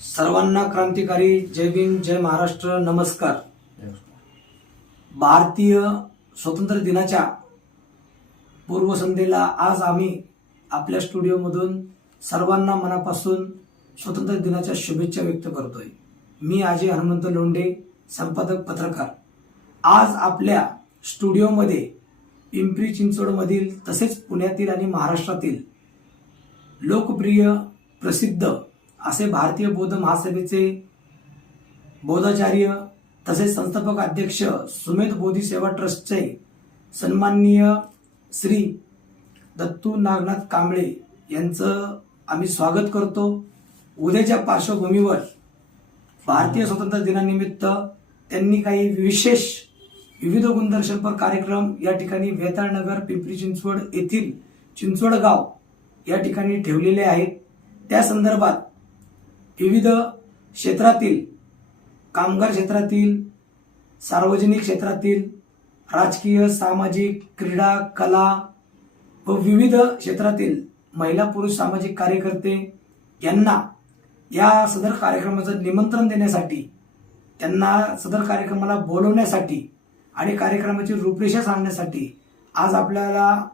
सर्वांना क्रांतिकारी. जय भीम जय महाराष्ट्र. नमस्कार. भारतीय स्वातंत्र्य दिनाच्या पूर्वसंध्येला आज आम्ही आपल्या स्टुडिओमधून सर्वांना मनापासून स्वातंत्र्य दिनाच्या शुभेच्छा व्यक्त करतोय. मी अजय हनुमंत लोंढे संपादक पत्रकार. आज आपल्या स्टुडिओमध्ये पिंपरी चिंचवडमधील तसेच पुण्यातील आणि महाराष्ट्रातील लोकप्रिय प्रसिद्ध असे भारतीय बौद्ध महासभेचे बौद्धाचार्य तसेच संस्थापक अध्यक्ष सुमेध बोधी सेवा ट्रस्टचे सन्माननीय श्री दत्तू नागनाथ कांबळे यांचं आम्ही स्वागत करतो. उद्याच्या पार्श्वभूमीवर भारतीय स्वातंत्र्य दिनानिमित्त त्यांनी काही विशेष विविध गुणदर्शनपर कार्यक्रम या ठिकाणी वेताळनगर पिंपरी चिंचवड येथील चिंचवड गाव या ठिकाणी ठेवलेले आहेत. त्या संदर्भात विविध क्षेत्रातील कामगार क्षेत्रातील सार्वजनिक क्षेत्रातील राजकीय सामाजिक क्रीडा कला व विविध क्षेत्रातील महिला पुरुष सामाजिक कार्यकर्ते यांना या सदर कार्यक्रमाचं निमंत्रण देण्यासाठी त्यांना सदर कार्यक्रमाला बोलवण्यासाठी आणि कार्यक्रमाची रूपरेषा सांगण्यासाठी आज आपल्याला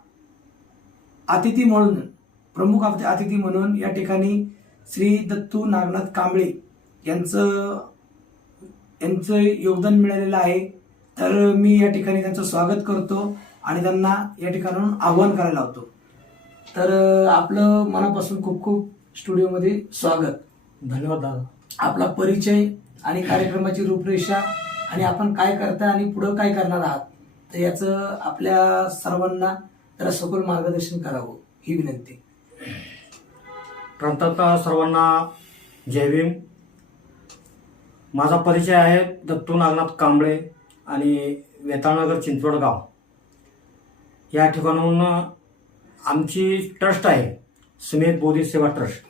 अतिथी म्हणून प्रमुख अतिथी म्हणून या ठिकाणी श्री दत्तू नागनाथ कांबळे यांचं यांचं योगदान मिळालेलं आहे. तर मी या ठिकाणी त्यांचं स्वागत करतो आणि त्यांना या ठिकाणाहून आव्हान करायला लावतो. तर आपलं मनापासून खूप खूप स्टुडिओमध्ये स्वागत. धन्यवाद दादा. आपला परिचय आणि कार्यक्रमाची रूपरेषा आणि आपण काय करता आणि पुढं काय करणार आहात तर याचं आपल्या सर्वांना जरा सखोल मार्गदर्शन करावं ही विनंती. प्रथमतः सर्वांना जय भीम. माझा परिचय आहे दत्तू नागनाथ कांबळे आणि वेताळनगर चिंचवड गाव. या ठिकाणाहून आमची ट्रस्ट आहे सुमेध बोधी सेवा ट्रस्ट.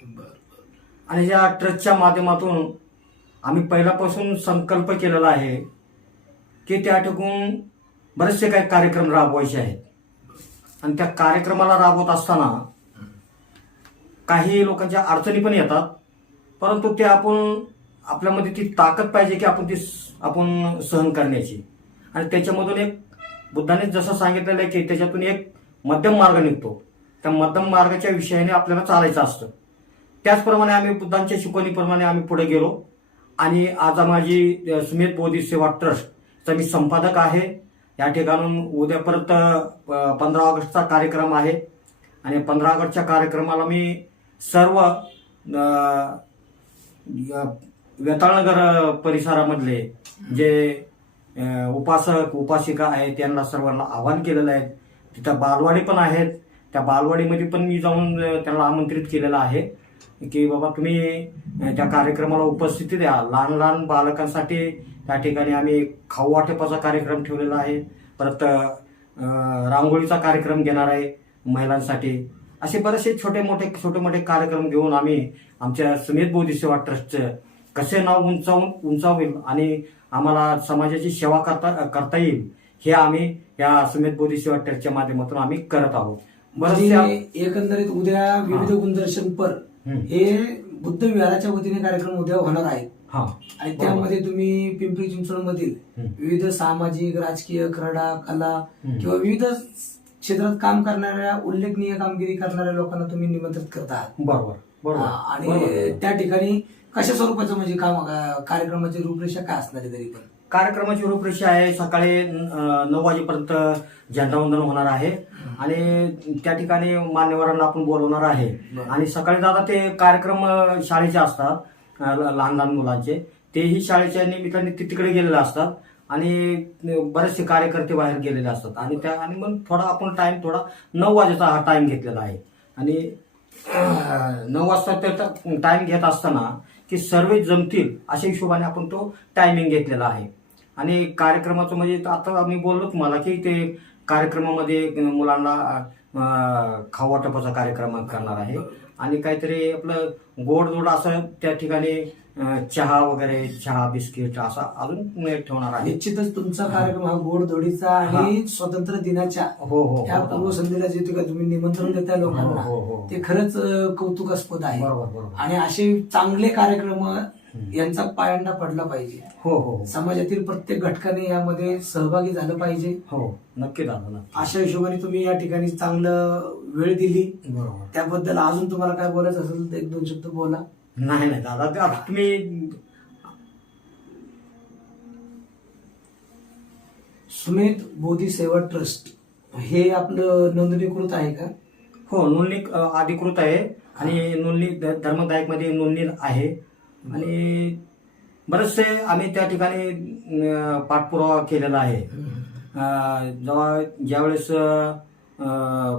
आणि या ट्रस्टच्या माध्यमातून आम्ही पहिल्यापासून संकल्प केलेला आहे की त्या ठिकून बरेचसे काही कार्यक्रम राबवायचे आहेत. आणि त्या कार्यक्रमाला राबवत असताना काही लोकांच्या अडचणी पण येतात. परंतु ते आपण आपल्यामध्ये ती ताकद पाहिजे की आपण ती स- आपण सहन करण्याची. आणि त्याच्यामधून एक बुद्धाने जसं सांगितलेलं आहे की त्याच्यातून एक मध्यम मार्ग निघतो. त्या मध्यम मार्गाच्या विषयाने आपल्याला चालायचं असतं. त्याचप्रमाणे आम्ही बुद्धांच्या शिकवणीप्रमाणे आम्ही पुढे गेलो. आणि आज माझी सुमेध बोधी सेवा ट्रस्टचा मी संपादक आहे. या ठिकाणून उद्या परत पंधरा ऑगस्टचा कार्यक्रम आहे. आणि पंधरा ऑगस्टच्या कार्यक्रमाला मी सर्व वेताळनगर परिसरामधले जे उपासक उपासिका आहेत त्यांना सर्वांना आवाहन केलेलं आहे. तिथं बालवाडी पण आहेत. त्या बालवाडीमध्ये पण मी जाऊन त्यांना आमंत्रित केलेलं आहे. की बाबा तुम्ही त्या कार्यक्रमाला उपस्थिती द्या. लहान लहान बालकांसाठी त्या ठिकाणी आम्ही खाऊ वाटेपाचा कार्यक्रम ठेवलेला आहे. परत रांगोळीचा कार्यक्रम घेणार आहे महिलांसाठी. असे बरेचसे छोटे मोठे छोटे मोठे कार्यक्रम घेऊन आम्ही आमच्या सुमेध बोधी सेवा ट्रस्टचं कसे नाव उंचावून उंचावेल आणि आम्हाला समाजाची सेवा करता करता येईल हे आम्ही या सुमेध बोधी सेवा ट्रस्टच्या माध्यमातून आम्ही करत आहोत बरेचसे एकंदरीत उद्या विविध. गुणदर्शन पर. हे बुद्ध विहाराच्या वतीने कार्यक्रम उद्या होणार आहेत हा आणि. त्यामध्ये तुम्ही पिंपरी चिंचवड मधील. विविध सामाजिक राजकीय क्रीडा कला. किंवा विविध क्षेत्रात काम करणाऱ्या उल्लेखनीय कामगिरी करणाऱ्या लोकांना तुम्ही निमंत्रित करत आहात. बरोबर बरोबर. हा, आणि. त्या ठिकाणी कशा स्वरूपाचं म्हणजे काम अं, कार्यक्रमाची रूपरेषा काय असणार आहे तरी पण? कार्यक्रमाची रूपरेषा आहे सकाळी अं, नऊ वाजेपर्यंत झेंडावंदन होणार आहे. आणि त्या ठिकाणी मान्यवरांना आपण बोलवणार आहे. बरं. आणि सकाळी दादा ते कार्यक्रम अं, शाळेचे असतात अं, लहान लहान मुलांचे. तेही शाळेच्या निमित्ताने ते तिकडे गेलेले असतात. आणि बरेचसे कार्यकर्ते बाहेर गेलेले असतात. आणि त्या आणि मग थोडा आपण टाइम थोडा नऊ वाजेचा हा टाइम घेतलेला आहे. आणि नऊ वाजता त्याचा टाइम घेत असताना की सर्व जमतील अशा हिशोबाने आपण तो टायमिंग घेतलेला आहे. आणि कार्यक्रमाचं म्हणजे आता मी बोललो तुम्हाला की ते कार्यक्रमामध्ये मुलांना खावाटपाचा कार्यक्रम करणार आहे. आणि काहीतरी आपलं गोड गोड असं त्या ठिकाणी चहा वगैरे चहा बिस्किट असा अजून ठेवणार आहे. निश्चितच तुमचा कार्यक्रम हा गोडधोडीचा आणि स्वातंत्र्य दिनाच्या हो हो या हो. पूर्वसंध्येला जे तुम्ही निमंत्रण लोकांना हो, हो, हो. ते खरंच कौतुकास्पद आहे. आणि असे चांगले कार्यक्रम यांचा पायंडा पडला पाहिजे. हो हो हो. समाजातील प्रत्येक घटकाने यामध्ये सहभागी झालं पाहिजे. हो नक्की दादा अशा हिशोबाने तुम्ही या ठिकाणी चांगलं वेळ दिली. बरोबर. त्याबद्दल अजून तुम्हाला काय बोलायचं असेल तर एक दोन शब्द बोला. नाही नाही दादा ते आता तुम्ही सुमित बोधी सेवा ट्रस्ट हे आपलं नोंदणीकृत आहे का? हो नोंदणी अ, अधिकृत आहे आणि नोंदणी ध- धर्मदायकमध्ये नोंदणी आहे. आणि बरेचसे आम्ही त्या ठिकाणी पाठपुरावा केलेला आहे. जेव्हा ज्यावेळेस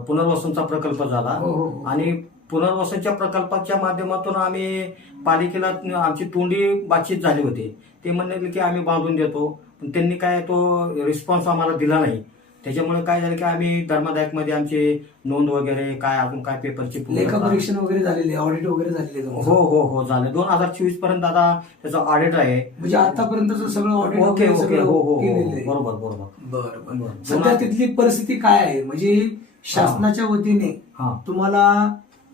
पुनर्वसनचा प्रकल्प झाला हो, हो, हो. आणि पुनर्वसनच्या प्रकल्पाच्या माध्यमातून आम्ही पालिकेला आमची तोंडी बातचीत झाली होती. ते म्हणले की आम्ही बांधून देतो. पण त्यांनी काय तो रिस्पॉन्स आम्हाला दिला नाही. त्याच्यामुळे काय झालं की आम्ही धर्मदायकमध्ये आमचे नोंद वगैरे काय अजून काय पेपरची लेखा परीक्षण वगैरे झालेले ऑडिट वगैरे झालेले हो? हो हो झाले. दोन हजार चोवीसपर्यंत आता त्याचं ऑडिट आहे. म्हणजे आतापर्यंतचं सगळं ऑडिट ओके ओके हो हो हो. बरोबर बरोबर. बरं बरं. बरं. सध्या तिथली परिस्थिती काय आहे? म्हणजे शासनाच्या वतीने हा. तुम्हाला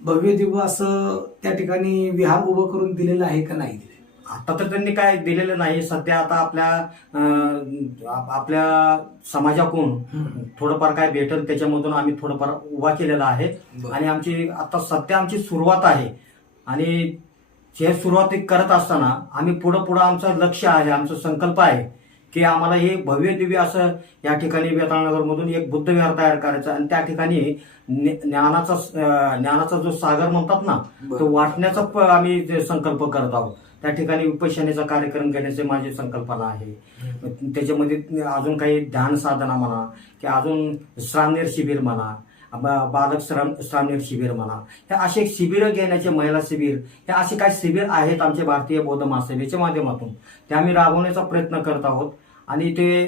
भव्य दिव्य असं त्या ठिकाणी विहार उभं करून दिलेलं आहे का नाही? आता तर त्यांनी काय दिलेलं नाही सध्या आता आपल्या आपल्या समाजाकडून. थोडंफार काय भेटेल त्याच्यामधून आम्ही थोडंफार उभा केलेला आहे. आणि आमची आता सध्या आमची सुरुवात आहे आणि हे सुरुवात करत असताना आम्ही पुढं पुढं आमचं लक्ष आहे आमचा संकल्प आहे की आम्हाला हे भव्य दिव्य असं या ठिकाणी वेताळनगर मधून एक बुद्ध विहार तयार करायचं आणि त्या ठिकाणी ज्ञ- ज्ञानाचा ज्ञानाचा जो सागर म्हणतात ना. तो वाटण्याचा आम्ही जे संकल्प करत आहोत त्या ठिकाणी उपशनेचा कार्यक्रम घेण्याचे माझी संकल्पना आहे. त्याच्यामध्ये अजून काही ध्यान साधना म्हणा की अजून श्रामनेर शिबिर म्हणा बालक श्राम श्रामनेर शिबिर म्हणा. हे असे शिबिरं घेण्याचे महिला शिबिर हे असे काही शिबिर आहेत आमचे भारतीय बौद्ध महासभेच्या माध्यमातून. ते आम्ही राबवण्याचा प्रयत्न करत आहोत. आणि ते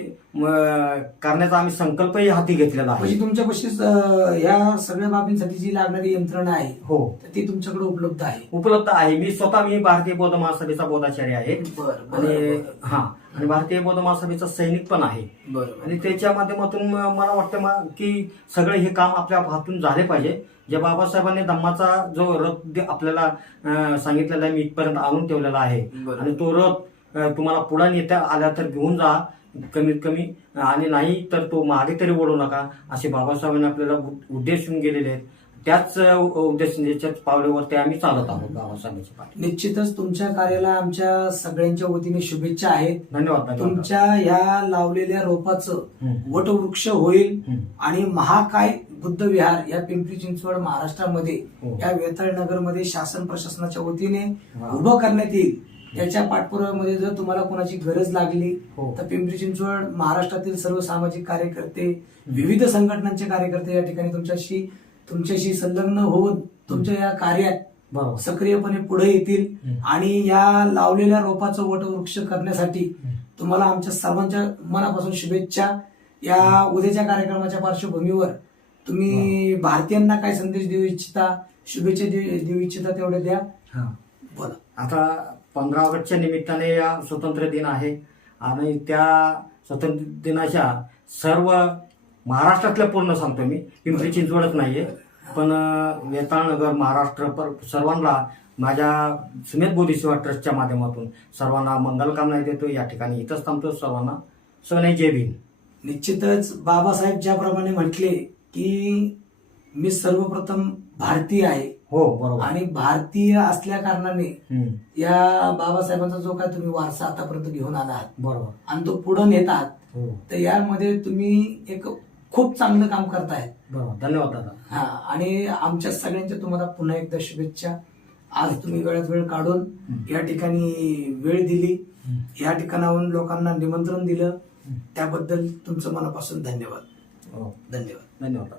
करण्याचा आम्ही संकल्पही हाती घेतलेला आहे. म्हणजे तुमच्यापाशी अं, या सगळ्या बाबींसाठी जी लागणारी यंत्रणा आहे हो. तर ती तुमच्याकडे उपलब्ध आहे? उपलब्ध आहे. मी स्वतः मी भारतीय बौद्ध महासभेचा बोधाचार्य आहे. बरं आणि बरं हा आणि भारतीय बौद्ध महासभेचा सैनिक पण आहे. बरं आणि त्याच्या माध्यमातून म- मला वाटतं म- की सगळे हे काम आपल्या हातून झाले पाहिजे. जे बाबासाहेबांनी धम्माचा जो रथ दे- आपल्याला अं, सांगितलेला आहे मी इथपर्यंत आणून ठेवलेला आहे. बरं. आणि तो रथ तुम्हाला पुढे नेता आला तर घेऊन जा कमीत कमी आणि नाही तर तो मागे तरी ओढू नका असे बाबासाहेबांनी आपल्याला उद- उद्देशून गेलेले आहेत त्याच उद्देशाच्याच पावल्यावरती आम्ही चालत आहोत बाबासाहेबांच्या पाठी निश्चितच तुमच्या कार्याला आमच्या सगळ्यांच्या वतीने शुभेच्छा आहेत धन्यवाद तुमच्या या लावलेल्या रोपाचं. वटवृक्ष होईल. आणि महाकाय बुद्ध विहार या पिंपरी चिंचवड महाराष्ट्रामध्ये हो. या वेताळ नगरमध्ये शासन प्रशासनाच्या वतीने. उभं करण्यात येईल त्याच्या पाठपुराव्यामध्ये जर तुम्हाला कोणाची गरज लागली हो. तर पिंपरी चिंचवड महाराष्ट्रातील सर्व सामाजिक कार्यकर्ते विविध संघटनांचे कार्यकर्ते या ठिकाणी तुमच्याशी तुमच्याशी संलग्न होऊन तुमच्या या कार्यात सक्रियपणे पुढे येतील. आणि या लावलेल्या रोपाचं वटवृक्ष करण्यासाठी. तुम्हाला आमच्या सर्वांच्या मनापासून शुभेच्छा. या उद्याच्या कार्यक्रमाच्या पार्श्वभूमीवर तुम्ही भारतीयांना काय संदेश देऊ इच्छिता? शुभेच्छा देऊ देऊ इच्छिता तेवढे द्या. हा. बोला. आता पंधरा ऑगस्टच्या निमित्ताने या स्वतंत्र दिन आहे. आणि त्या स्वतंत्र दिनाच्या सर्व महाराष्ट्रातल्या पूर्ण सांगतो मी. पिंपरी चिंचवडच नाहीये. पण वेताळनगर महाराष्ट्र पर सर्वांना माझ्या सुमेध बोधिसेवा ट्रस्टच्या माध्यमातून सर्वांना मंगलकामना देतो. या ठिकाणी इथंच थांबतो सर्वांना. सोने जय भीम. निश्चितच बाबासाहेब ज्याप्रमाणे म्हटले की मी सर्वप्रथम भारतीय आहे. हो बरोबर. आणि भारतीय असल्या कारणाने या बाबासाहेबांचा जो काय तुम्ही वारसा आतापर्यंत घेऊन आला आहात बरोबर. आणि तो पुढे नेत आहात हो. तर यामध्ये तुम्ही एक खूप चांगलं काम करताय. बरोबर. धन्यवाद दादा. हा आणि आमच्या सगळ्यांच्या तुम्हाला पुन्हा एकदा शुभेच्छा. आज तुम्ही वेळात वेळ काढून या ठिकाणी वेळ दिली. या ठिकाणाहून लोकांना निमंत्रण दिलं. त्याबद्दल तुमचं मनापासून धन्यवाद. हो. धन्यवाद. धन्यवाद